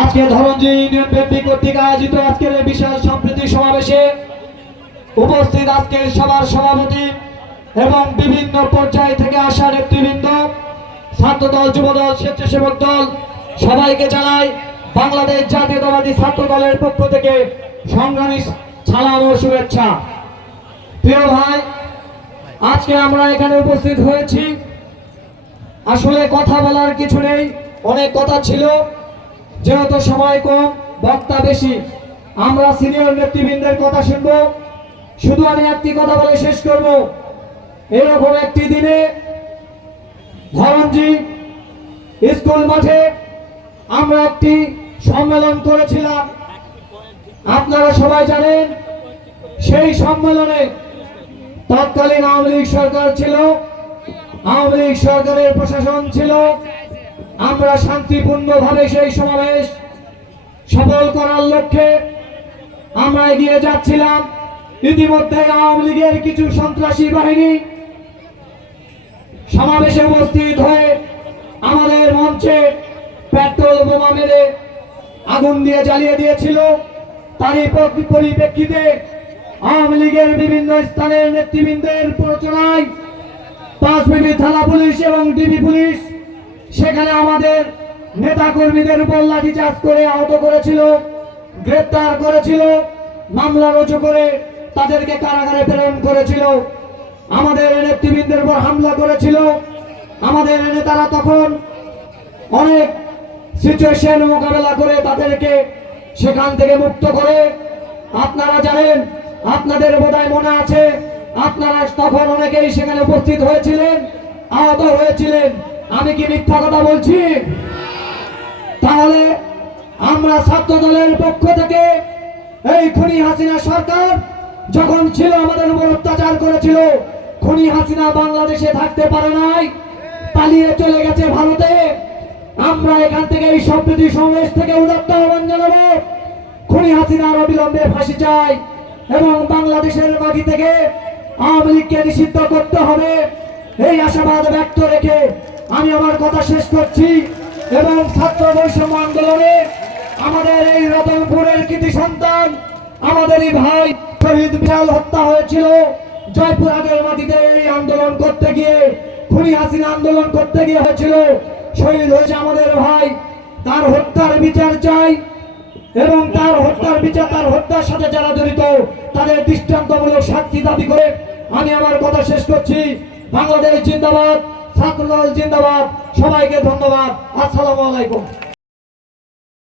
আজকে Dharanji union BNP কর্তৃক আয়োজিত আজকের এই বিশাল সম্প্রীতি সমাবেশে উপস্থিত আজকের সভার সভাপতি এবং বিভিন্ন পর্যায় থেকে আসা নেতৃবৃন্দ, ছাত্রদল, যুবদল, স্বেচ্ছাসেবক দল সবাইকে জানাই বাংলাদেশ জাতীয়তাবাদী ছাত্র দলের পক্ষ থেকে সংগ্রামী সালাম ও শুভেচ্ছা। প্রিয় ভাই, আজকে আমরা এখানে উপস্থিত হয়েছি, আসলে কথা বলার কিছু নেই, অনেক কথা ছিল, যেহেতু সময় কম, বক্তা বেশি, আমরা সিনিয়র নেতৃবৃন্দের কথা শুনব। শুধু আমি একটি কথা বলে শেষ করব। এরকম একটি দিনে ধরঞ্জি স্কুল মাঠে আমরা একটি সম্মেলন করেছিলাম। আপনারা সবাই জানেন, সেই সম্মেলনে তৎকালীন আওয়ামী লীগ সরকার ছিল, আওয়ামী লীগ সরকারের প্রশাসন ছিল। আমরা শান্তিপূর্ণভাবে সেই সমাবেশ সফল করার লক্ষ্যে আমরা এগিয়ে যাচ্ছিলাম। ইতিমধ্যে আওয়ামী লীগের কিছু সন্ত্রাসী বাহিনী সমাবেশে উপস্থিত হয়ে আমাদের মঞ্চে পেট্রোল বোমা মেরে আগুন দিয়ে জ্বালিয়ে দিয়েছিল। তারই পরিপ্রেক্ষিতে আওয়ামী লীগের বিভিন্ন স্থানের নেতৃবৃন্দের প্ররোচনায় 5 মিনিট থানা পুলিশ এবং ডিবি পুলিশ সেখানে আমাদের নেতা কর্মীদের উপর লাঠিচার্জ করে আহত করেছিল, গ্রেপ্তার করেছিল, মামলা রুজু করে তাদেরকে কারাগারে প্রেরণ করেছিল, আমাদের নেতৃবৃন্দের উপর হামলা করেছিল। আমাদের নেতারা তখন অনেক সিচুয়েশন মোকাবেলা করে তাদেরকে সেখান থেকে মুক্ত করে। আপনারা জানেন, আপনাদের বোধহয় মনে আছে, আপনারা তখন অনেকেই সেখানে উপস্থিত হয়েছিলেন, আহত হয়েছিলেন। আমি কি মিথ্যা কথা বলছি? তাহলে আমরা ছাত্র দলের পক্ষ থেকে এই খুনি হাসিনা সরকার যখন ছিল, আমাদের উপর অত্যাচার করেছিল, খুনি হাসিনা বাংলাদেশে থাকতে পারে নাই, পালিয়ে চলে গেছে ভারতে। আমরা এখান থেকে এই সম্প্রীতি সমাবেশ থেকে উদাত্ত আহ্বান জানাবো, খুনি হাসিনার অবিলম্বে ফাঁসি চাই এবং বাংলাদেশের মাটি থেকে আওয়ামী লীগকে নিষিদ্ধ করতে হবে। এই আশাবাদ ব্যক্ত রেখে আমি আমার কথা শেষ করছি। এবং ছাত্র বৈষম্য আন্দোলনে আমাদের এই রতনপুরের কৃতি সন্তান, আমাদেরই ভাই শহীদ বিশাল হত্যা হয়েছিল জয়পুরহাটের মাটিতে। এই আন্দোলন করতে গিয়ে, খুনি হাসিনা আন্দোলন করতে গিয়ে হয়েছিল, শহীদ হয়েছে আমাদের ভাই। তার হত্যার বিচার চাই এবং তার হত্যার বিচার, তার হত্যার সাথে যারা জড়িত তাদের দৃষ্টান্তমূলক শাস্তি দাবি করে আমি আমার কথা শেষ করছি। বাংলাদেশ জিন্দাবাদ, ছাত্রদল জিন্দাবাদ। সবাইকে ধন্যবাদ। আসসালামু আলাইকুম।